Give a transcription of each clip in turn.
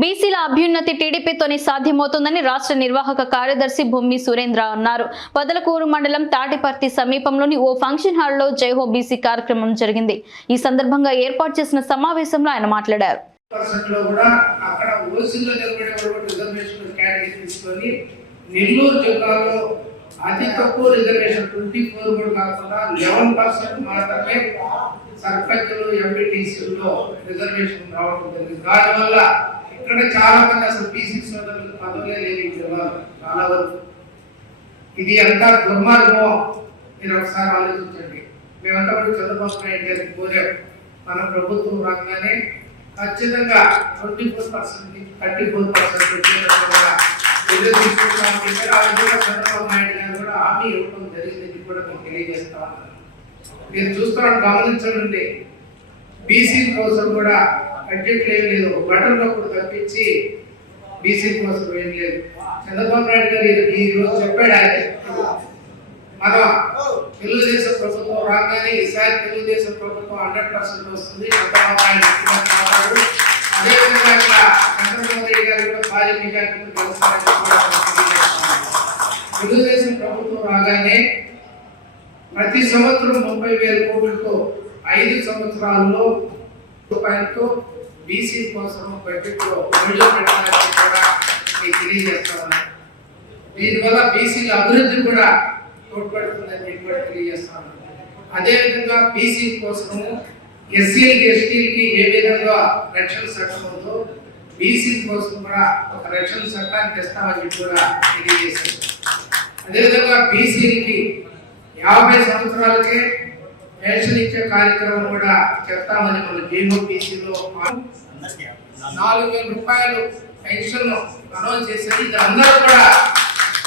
బీసీల అభ్యున్నతి టీడీపీతోనే సాధ్యమవుతుందని రాష్ట్ర నిర్వాహక కార్యదర్శి భూమి సురేంద్ర అన్నారు. పొదలకూరు మండలం తాటిపర్తి సమీపంలోని ఓ ఫంక్షన్ హాల్లో జైహో బీసీ కార్యక్రమం జరిగింది. ఈ సందర్భంగా ఏర్పాటు చేసిన సమావేశంలో ఆయన మాట్లాడారు. పర్సెంట్ నెల్లూరు జిల్లాలో అతి తక్కువ రిజర్వేషన్ ట్వంటీ ఫోర్ కూడా కాకుండా లెవెన్ పర్సెంట్ మాత్రమే సర్పంచులు ఎంపీటీసీలో రిజర్వేషన్ రావడం జరిగింది. దానివల్ల ఇక్కడ చాలా మంది అసలు బీసీ సోదరులకు పదవులే లేని ఈ చాలా వరకు. ఇది అంతా దుర్మార్గమో? మీరు ఒకసారి ఆలోచించండి. మేమంతా కూడా చంద్రబాబు నాయుడు గారికి కోరాం. మన ప్రభుత్వం రాగానే ఖచ్చితంగా twenty four percent thirty four percent వచ్చేటట్టుగా ఆ విధంగా చంద్రబాబు నాయుడు గారు కూడా హామీ ఇవ్వడం జరిగిందని కూడా మేము తెలియజేస్తా మీరు చూస్తున్నాను గమనించండి. బీసీ కోసం కూడా బడ్జెట్ ఏం లేదు. బటన్ నొప్పుడు తప్పించి బీసీ కోసం ఏం లేదు. చంద్రబాబు నాయుడు గారు ఈ- రోజు చెప్పాడు ఆయన. మన తెలుగుదేశం ప్రభుత్వం రాగానే ఈసారి తెలుగుదేశం ప్రభుత్వం హండ్రెడ్ పర్సెంట్ వస్తుంది. చంద్రబాబు నాయుడు అదేవిధంగా ఇక్కడ చంద్రబాబు నాయుడు గారు కూడా భారీ మెజార్టీతో తెలుగుదేశం ప్రభుత్వం రాగానే ప్రతి సంవత్సరం ముప్పై వేల కోట్లతో ఐదు సంవత్సరాల్లో రూపాయలతో బీసీ కోసం బడ్జెట్లో పెట్టడానికి కూడా మీకు తెలియజేస్తా దీనివల్ల బీసీల అభివృద్ధి కూడా తోడ్పడుతుందని చెప్పి కూడా తెలియజేస్తాను. అదేవిధంగా బీసీ కోసము ఎస్సీలకి ఎస్టీలకి ఏ విధంగా రక్షణ చట్టం ఉందో బీసీ కోసం కూడా ఒక రక్షణ చట్టాన్ని తెస్తామని చెప్పి కూడా తెలియజేశారు అదేవిధంగా బీసీలకి యాభై సంవత్సరాలకే పెన్షన్ ఇచ్చే కార్యక్రమం కూడా చెప్తామని మన జేఓ నాలుగు వేల రూపాయలు పెన్షన్ అనౌన్స్ చేసేది ఇది అందరూ కూడా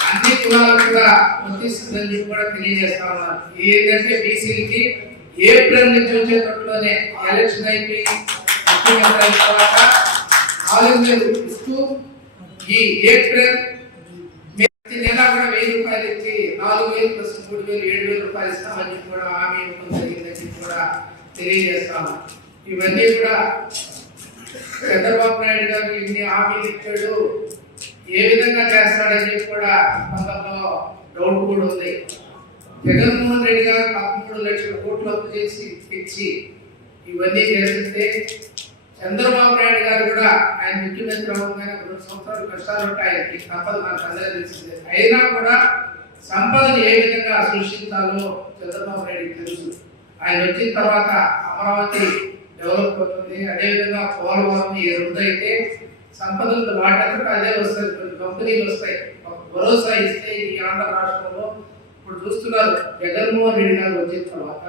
అన్ని కులాలకు కూడా వర్తిస్తుందని చెప్పి కూడా తెలియజేస్తా ఉన్నారు. ఏంటంటే బీసీలకి ఏప్రిల్ నుంచి వచ్చేటట్లోనే ఎలక్షన్ అయిపోయి ముఖ్యమంత్రి అయిన తర్వాత నాలుగు వేలు ఇస్తూ ఈ ఏప్రిల్ ప్రతి నెల కూడా వెయ్యి రూపాయలు ఇచ్చి నాలుగు వేలు ప్లస్ మూడు వేలు ఏడు వేలు రూపాయలు ఇస్తామని చెప్పి కూడా హామీ ఇవ్వడం జరిగిందని చెప్పి కూడా తెలియజేస్తాము. ఇవన్నీ కూడా చంద్రబాబు నాయుడు గారు ఇన్ని హామీలు ఇచ్చాడు ఏ విధంగా చేస్తాడని చెప్పి కూడా కొందరిలో డౌట్ కూడా ఉంది. జగన్మోహన్ రెడ్డి గారు పదమూడు లక్షల కోట్లు అప్పు చేసి ఇచ్చి ఇవన్నీ చేస్తుంటే చంద్రబాబు నాయుడు గారు కూడా ఆయన ముఖ్యమంత్రి అవ్వగానే రెండు సంవత్సరాలు కష్టాలు ఉంటాయి. ఆయనకి మనకు అందరూ తెలిసిందే. అయినా కూడా సంపదను ఏ విధంగా సృష్టించాలో చంద్రబాబు నాయుడు తెలుసు. ఆయన వచ్చిన తర్వాత అమరావతి డెవలప్ అవుతుంది. అదేవిధంగా పోలవరం ఈ రెండు అయితే సంపదలు వాటంతటా అదే వస్తుంది కొన్ని కంపెనీలు వస్తాయి. ఒక భరోసా ఇస్తే ఈ ఆంధ్ర రాష్ట్రంలో ఇప్పుడు చూస్తున్నారు. జగన్మోహన్ రెడ్డి గారు వచ్చిన తర్వాత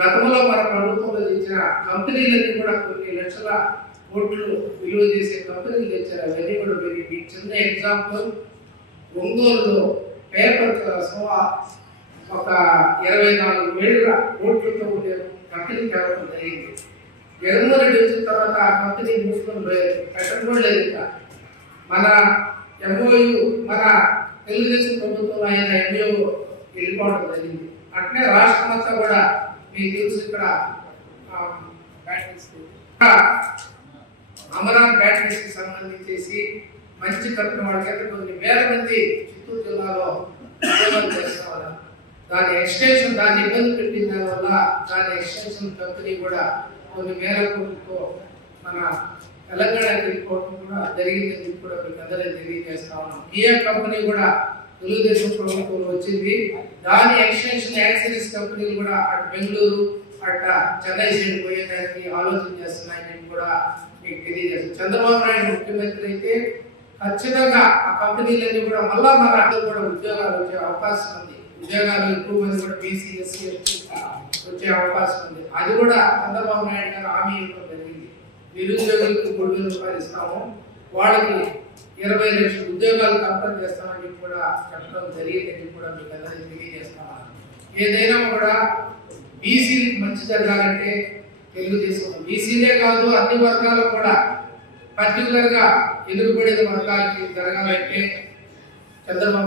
గతంలో మన ప్రభుత్వంలో తెచ్చిన కంపెనీలన్నీ కూడా కొన్ని లక్షల కోట్లు విలువ చేసే కంపెనీలు తెచ్చారు. అవన్నీ కూడా మీరు మీకు చిన్న ఎగ్జాంపుల్ ఒంగోలులో పేపర్ కోసం ఒక ఇరవై నాలుగు వేల కోట్లతో ఉండే కంపెనీ తేవడం జరిగింది. జగన్మోహన్ రెడ్డి వచ్చిన తర్వాత ఆ కంపెనీ మూసుకొని పెట్టడం కూడా లేదు ఇంకా. మన ఎంఓయు మన తెలుగుదేశం ప్రభుత్వం అయిన ఎంఓ వెళ్ళిపోవడం జరిగింది. అట్లే రాష్ట్రం అంతా కూడా మీకు తెలుసు ఇక్కడ. బ్యాటరీస్ ఇక్కడ అమరాన్ సంబంధించేసి మంచి కట్టిన వాళ్ళకైతే కొన్ని వేల మంది చిత్తూరు జిల్లాలో ఉద్యోగాలు దాని ఎక్స్టెన్షన్ దాన్ని ఇబ్బంది పెట్టిన దానివల్ల దాని ఎక్స్టెన్షన్ కంపెనీ కూడా కొన్ని వేల కోట్లతో మన తెలంగాణ వెళ్ళిపోవడం కూడా జరిగిందని చెప్పి కూడా మీకు అందరికీ తెలియజేస్తా ఉన్నాం. కియా కంపెనీ కూడా తెలుగుదేశం ప్రభుత్వం వచ్చింది. దాని ఎక్స్టెన్షన్ యాక్సిరీస్ కంపెనీలు కూడా అటు బెంగళూరు అట్ట చెన్నై సైడ్ పోయేదానికి ఆలోచన చేస్తున్నాయని కూడా మీకు తెలియజేస్తాను చంద్రబాబు నాయుడు ముఖ్యమంత్రి అయితే ఖచ్చితంగా ఆ కంపెనీలన్నీ కూడా మళ్ళా మన అందరూ కూడా ఉద్యోగాలు వచ్చే అవకాశం ఉంది. ఉద్యోగాలు ఎక్కువ మంది కూడా బీసీ ఎస్సీ e, వచ్చే అవకాశం ఉంది. అది కూడా చంద్రబాబు నాయుడు గారు హామీ ఇవ్వడం జరిగింది. నిరుద్యోగులకు మూడు వేల రూపాయలు ఇస్తాము. వాళ్ళకి ఇరవై లక్షల ఉద్యోగాలు కంపెనీ చేస్తామని కూడా చెప్పడం జరిగిందని కూడా మీకు అందరికీ తెలియజేస్తాము ఏదైనా కూడా బీసీలకు మంచి జరగాలంటే తెలుగుదేశం. బీసీలే కాదు అన్ని వర్గాలు కూడా పర్టికులర్గా ఎదురుపడిన వర్గాలకి జరగాలంటే చంద్రబాబు